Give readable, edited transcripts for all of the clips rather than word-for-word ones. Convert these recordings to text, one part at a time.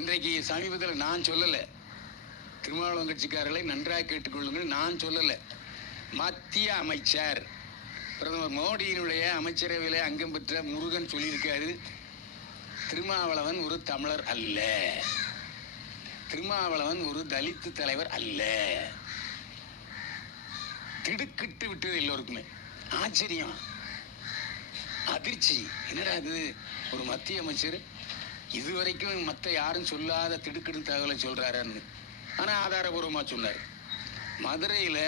இன்றைக்கு சமீபத்தில் நான் சொல்லலை, திருமாவளவன் கட்சிக்காரர்களை நன்றாக கேட்டுக்கொள்ளுங்கள், நான் சொல்லலை, மத்திய அமைச்சர் பிரதமர் மோடியினுடைய அமைச்சரவையில் அங்கம் பெற்ற முருகன் சொல்லியிருக்காரு, திருமாவளவன் ஒரு தமிழர் அல்ல, திருமாவளவன் ஒரு தலித்து தலைவர் அல்ல. திடுக்கிட்டு விட்டது எல்லோருக்குமே. ஆச்சரியம், அதிர்ச்சி. என்னடா இது, ஒரு மத்திய அமைச்சர் இதுவரைக்கும் மற்ற யாரும் சொல்லாத திடுக்கிடும் தகவலை சொல்றாருன்னு. ஆனால் ஆதாரபூர்வமாக சொன்னார். மதுரையில்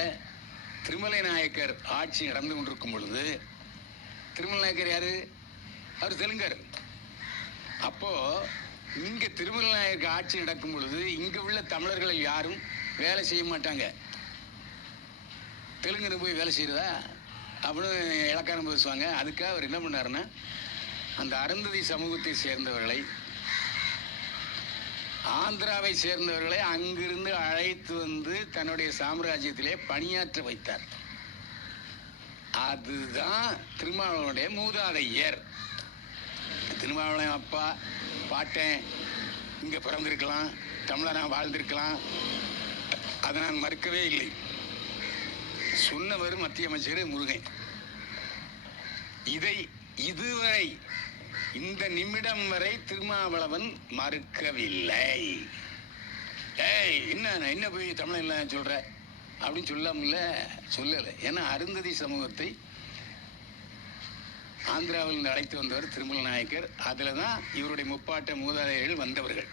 திருமலை நாயக்கர் ஆட்சி நடந்து கொண்டிருக்கும் பொழுது, திருமலை நாயக்கர் யாரு? அவர் தெலுங்கர். அப்போ இங்க திருமலை நாயக்கர் ஆட்சி நடக்கும் பொழுது இங்க உள்ள தமிழர்கள் யாரும் வேலை செய்ய மாட்டாங்க. தெலுங்குன்னு போய் வேலை செய்யறதா அப்படின்னு இலக்காரம் பேசுவாங்க. அதுக்காக அவர் என்ன பண்ணாருன்னா, அந்த அருந்ததி சமூகத்தை சேர்ந்தவர்களை, ஆந்திராவை சேர்ந்தவர்களை அங்கிருந்து அழைத்து வந்து தன்னுடைய சாம்ராஜ்யத்திலே பணியாற்ற வைத்தார். அதுதான் திருமாவளவனுடைய மூதாதையர். திருமாவளவன் அப்பா பாட்டேன் இங்க பிறந்திருக்கலாம், தமிழனா வாழ்ந்திருக்கலாம், அதை நான் மறுக்கவே இல்லை. சொன்னவர் மத்திய அமைச்சர் முருகன். இதை இதுவரை இந்த நிமிடம் வரை திருமாவளவன் மறுக்கவில்லை. என்ன போய் தமிழ் இல்லை சொல்ற அப்படின்னு சொல்லாமல சொல்லலை. ஏன்னா அருந்ததி சமூகத்தை ஆந்திராவில் அழைத்து வந்தவர் திருமலை நாயக்கர். அதில் தான் இவருடைய முப்பாட்ட மூதாதையர்கள் வந்தவர்கள்.